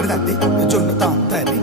తగ్గడదండి జొన్నుతాం తల్లి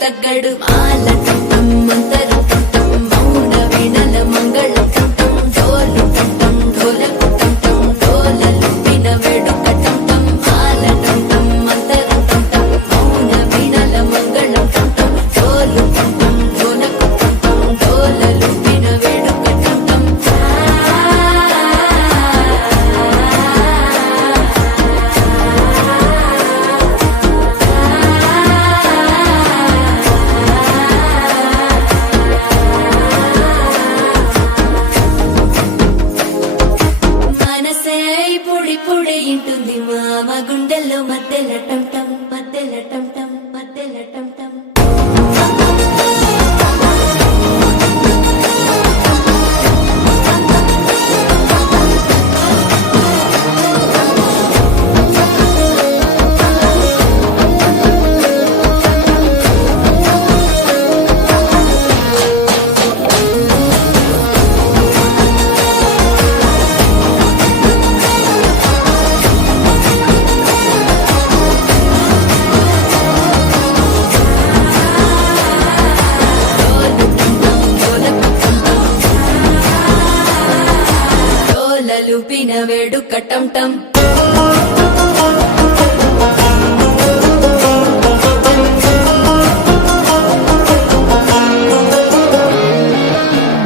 తగ్గడు మాల టంటం మంతరం టంటం మౌన వీణల మంగళం టంటం డోలు టంటం ఢోలకు టంటం డోలలు విన వేడుక టంటం మాల టంటం మంతరం టంటం మౌన వీణల మంగళం టంటం డోలు టంటం ఢోలకు టంటం డోలలు విన వేడుక టంటం మనసే పొడి పొడి ఇంటుంది మామ గుండెల్లో మధ్యల టంటం మధ్యల టంటం మధ్యల టంటం డోలలు పిన వేడుక టంటం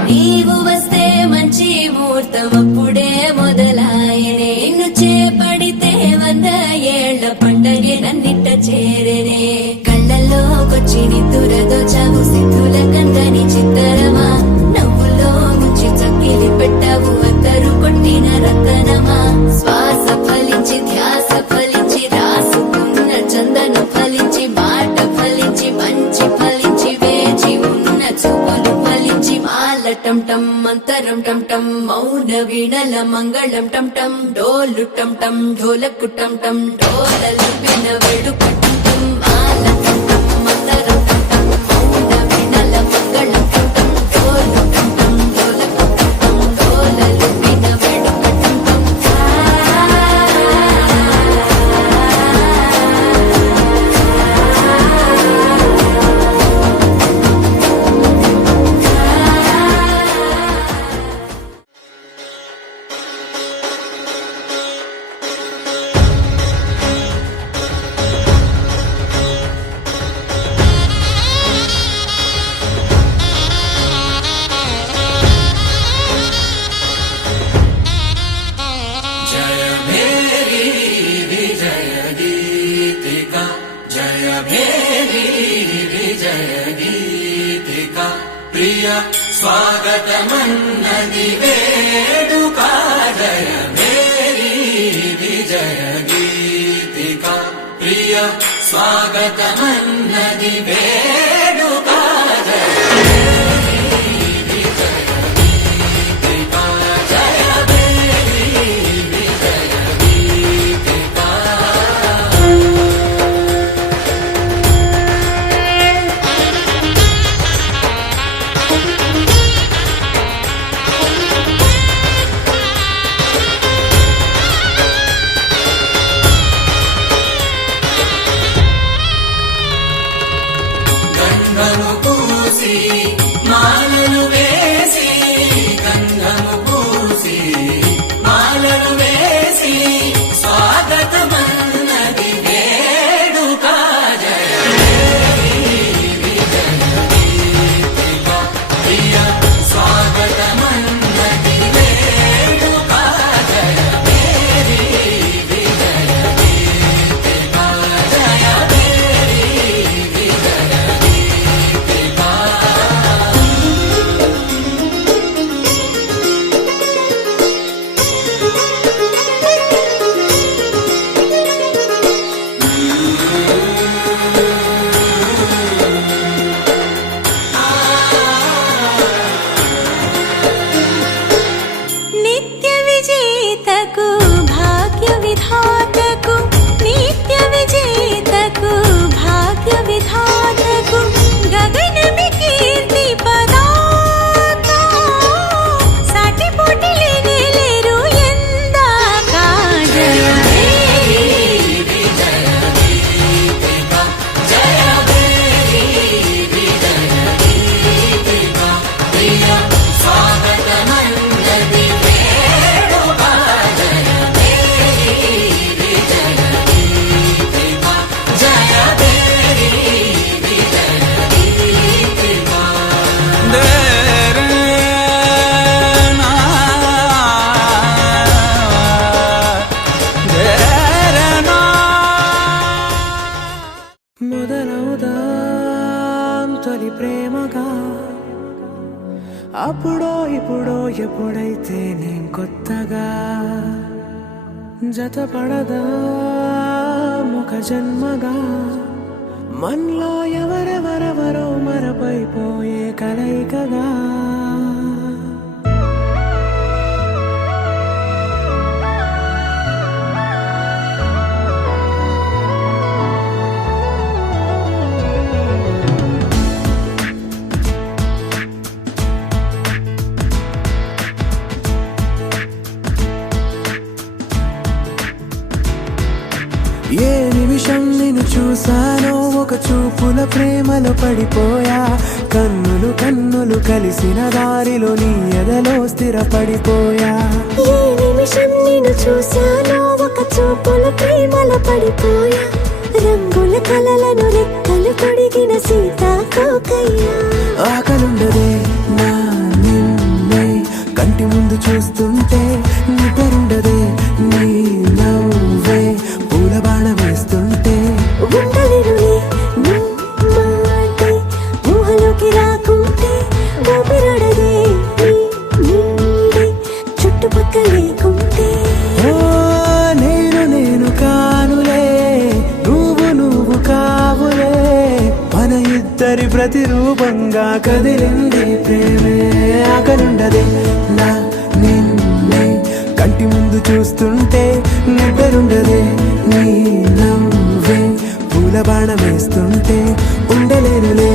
నీవు వస్తే మంచి ముహూర్తం అప్పుడే మొదలాయనే నిన్ను చేపడితే 100 ఏళ్ల పండగే నన్నిట్ట చేరేనే కళ్ళల్లోకొచ్చి నిద్దురదోచావు సిద్ధుల కందని చిత్తరమా నవ్వులో ముంచి చక్కిలి పెట్టావు అత్తరు కొట్టిన రతనమా శ్వాస ఫలించి ధ్యాస ఫలించి రాసుకున్న చందన ఫలించి మాట ఫలించి మంచి ఫలించి వేచి ఉన్న చూపులు ఫలించి మాల టంటం మంతరం టంటం మౌన వీణల మంగళం టంటం డోలు టంటం ఢోలకు టంటం డోలలు విన వేడుక టంటం మాల టంటం మంతరం టంటం మౌన వీణల మంగళం టంటం డోలు టంటం ఢోలకు టంటం డోలలు విన వేడుక టంటం जय मेरी विजय गीतिका जय मेरी विजय गीतिका प्रिय स्वागतमन्नदि वेडुका जय मेरी विजय गीतिका प्रिय स्वागतमन्नदि वेडुका जय గంగను పూసి ప్రేమగా అప్పుడో ఇప్పుడో ఎప్పుడైతే నేను కొత్తగా జతపడదా ముఖ జన్మగా మనలో ఎవరెవరెవరో మరపైపోయే కలయికగా ఏ నిమిషం నిన్ను చూసానో ఒక చూపుల ప్రేమలో పడిపోయా కన్నులు కన్నులు కలిసిన దారిలో నీ ఎదలో స్థిరపడిపోయా ఏ నిమిషం నిన్ను చూశానో ఒక చూపుల ప్రేమలో పడిపోయా రంగుల కలలను రెక్కలు తొడిగిన సీతాకోకయ్యా ఆకలుండదే నా నిన్నే కంటి ముందు చూస్తుంటే నిద్రుండదే నీ నవ్వే పూల బాణ వేస్తుంటే ఉండలేనులే నీ మాటే ఊహలోకి రాకుంటే ఊపిరాడదే నీ నీడే చుట్టుపక్కల లేకుంటే ఓ నేను కానులే నువ్వు కావులే మన ఇద్దరి ప్రతిరూపంగా కదిలింది ప్రేమే ఆకలుండదే నా నిన్నే కంటి ముందు చూస్తుంటే నిద్రుండదే నీ నవ్వే పూల బాణ వేస్తుంటే ఉండలేనులే